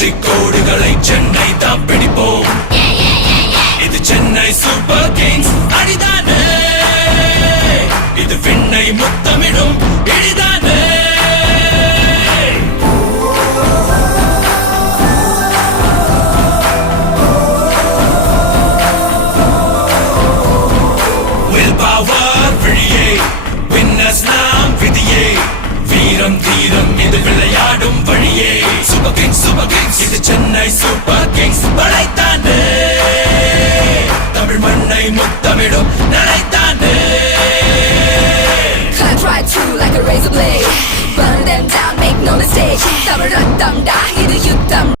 வெற்றி கோடுகளை சென்னை தான் பிடிப்போம். இது சென்னை சூப்பர் கிங்ஸ் அடிதானே, இது விண்ணை முத்தமிடும் இடிதானே. வீரம் தீரம் இது விளையாடும் வழியே. சூப்பர் கிங்ஸ் இது சென்னை சூப்பர் கிங்ஸ் படைத்தானே, தமிழ் மண்ணை முத்தமிடும் நிலைத்தானே. Cut right through like a razor blade, burn them down, make no mistake. Tamil ரத்தம் டா இது யுத்தம்.